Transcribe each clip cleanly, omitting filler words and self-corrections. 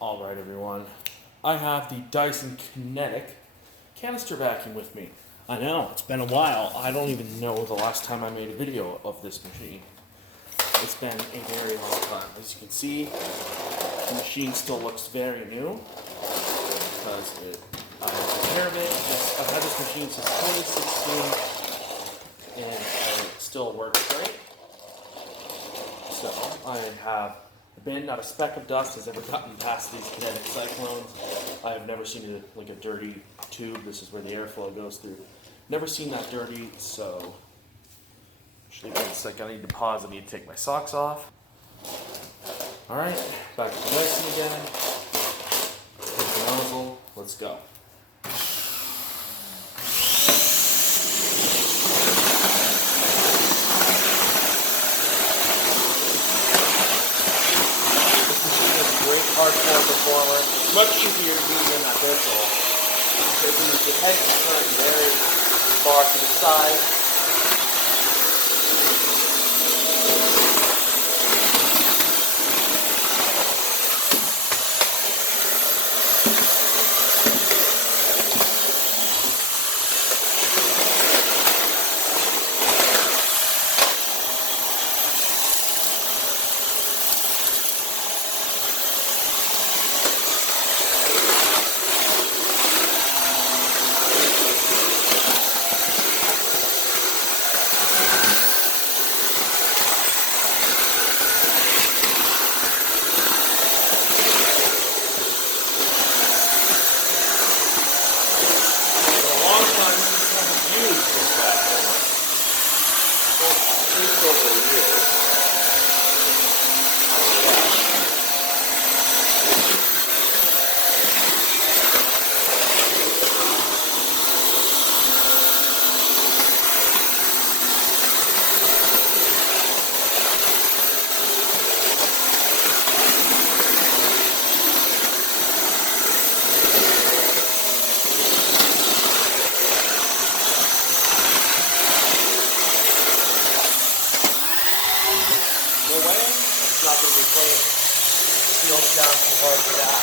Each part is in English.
Alright everyone, I have the Dyson Cinetic Canister vacuum with me. I know, it's been a while. I don't even know the last time I made a video of this machine. It's been a very long time. As you can see, the machine still looks very new because I took care of it. I've had this machine since 2016 and it still works great. So I have been, not a speck of dust has ever gotten past these kinetic cyclones. I have never seen a dirty tube. This is where the airflow goes through. Never seen that dirty, so actually one second, I need to pause. I need to take my socks off. Alright, back to the Dyson again. Take the nozzle, let's go. Hardcore performer. It's much easier to do than that virtual. Taking the head can turn very far to the side. Not going to be playing seals down too hard for that.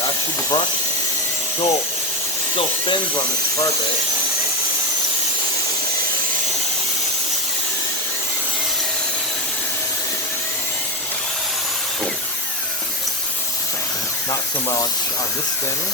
Actually, the brush still spins on this carpet. Not so much on this spinner.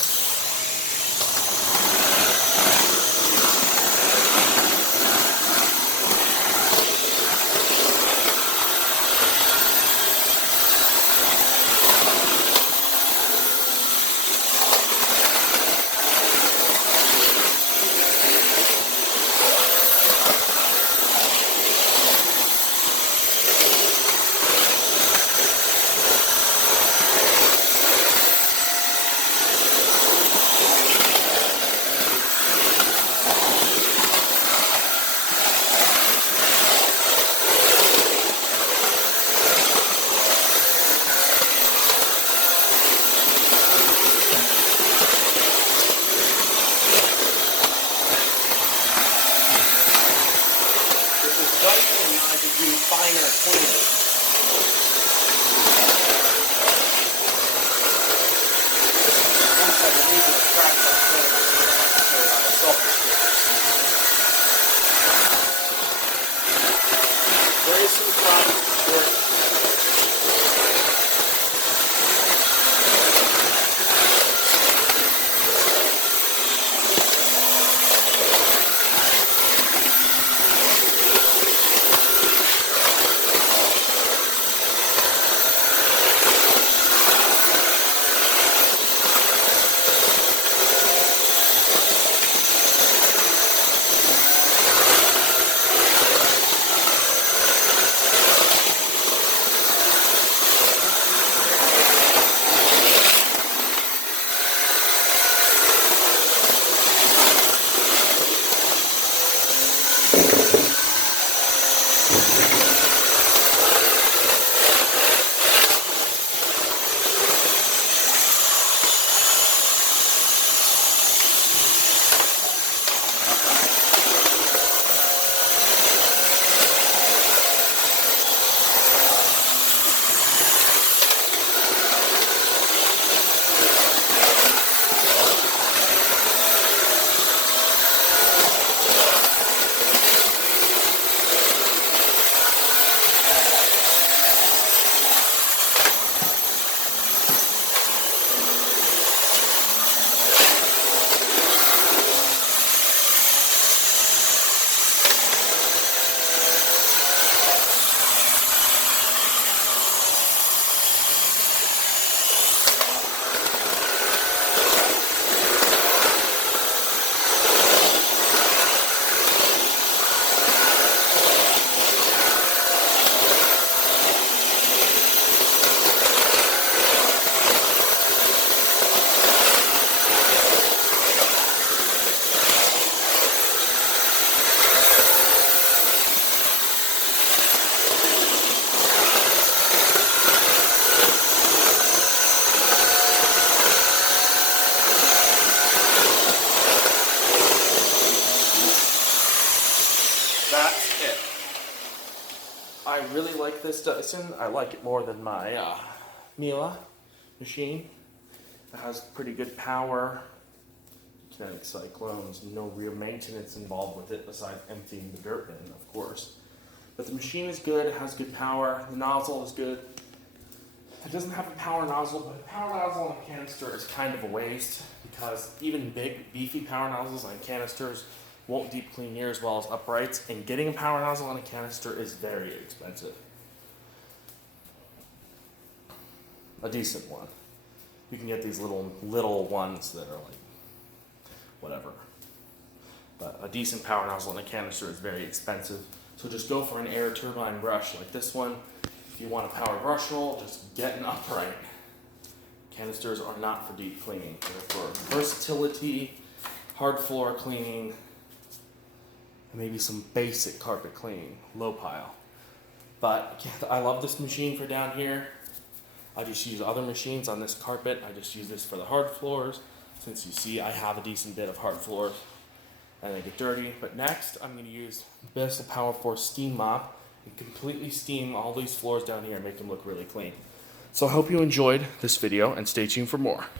Dyson. I like it more than my Miele machine. It has pretty good power, kinetic cyclones, no real maintenance involved with it besides emptying the dirt bin, of course. But the machine is good, it has good power, the nozzle is good. It doesn't have a power nozzle, but a power nozzle on a canister is kind of a waste because even big, beefy power nozzles on canisters won't deep clean near as well as uprights, and getting a power nozzle on a canister is very expensive. A decent one. You can get these little ones that are like, whatever. But a decent power nozzle in a canister is very expensive. So just go for an air turbine brush like this one. If you want a power brush roll, just get an upright. Canisters are not for deep cleaning. They're for versatility, hard floor cleaning, and maybe some basic carpet cleaning, low pile. But I love this machine for down here. I just use other machines on this carpet. I just use this for the hard floors. Since you see I have a decent bit of hard floors and they get dirty. But next I'm going to use the Dyson Power Force steam mop and completely steam all these floors down here and make them look really clean. So I hope you enjoyed this video and stay tuned for more.